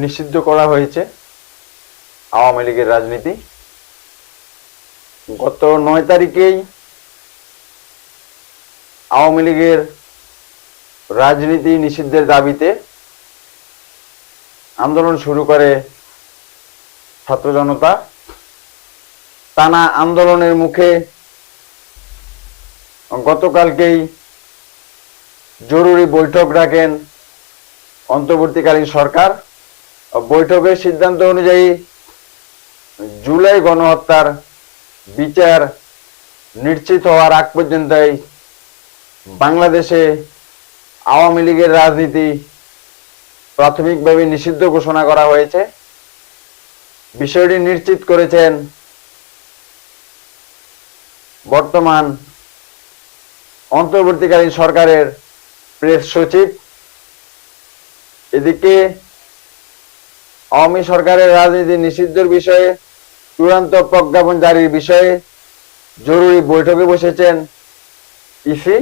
নিষিদ্ধ করা হয়েছে আওয়ামী লীগের রাজনীতি। গত নয় তারিখেই আওয়ামী লীগের রাজনীতি নিষিদ্ধের দাবিতে আন্দোলন শুরু করে ছাত্র জনতা। টানা আন্দোলনের মুখে গতকালকেই জরুরি বৈঠক ডাকেন অন্তর্বর্তীকালীন সরকার। বৈঠকের সিদ্ধান্ত অনুযায়ী জুলাই গণহত্যার বিচার নিশ্চিত হওয়ার আগ পর্যন্তই বাংলাদেশে আওয়ামী লীগের রাজনীতি প্রাথমিকভাবে নিষিদ্ধ ঘোষণা করা হয়েছে। বিষয়টি নিশ্চিত করেছেন বর্তমান অন্তর্বর্তীকালীন সরকারের প্রেস সচিব। এদিকে আওয়ামী সরকারের রাজনীতি নিষিদ্ধের বিষয়ে চূড়ান্ত প্রজ্ঞাপন জারির বিষয়ে জরুরি বৈঠকে বসেছেন ইসি।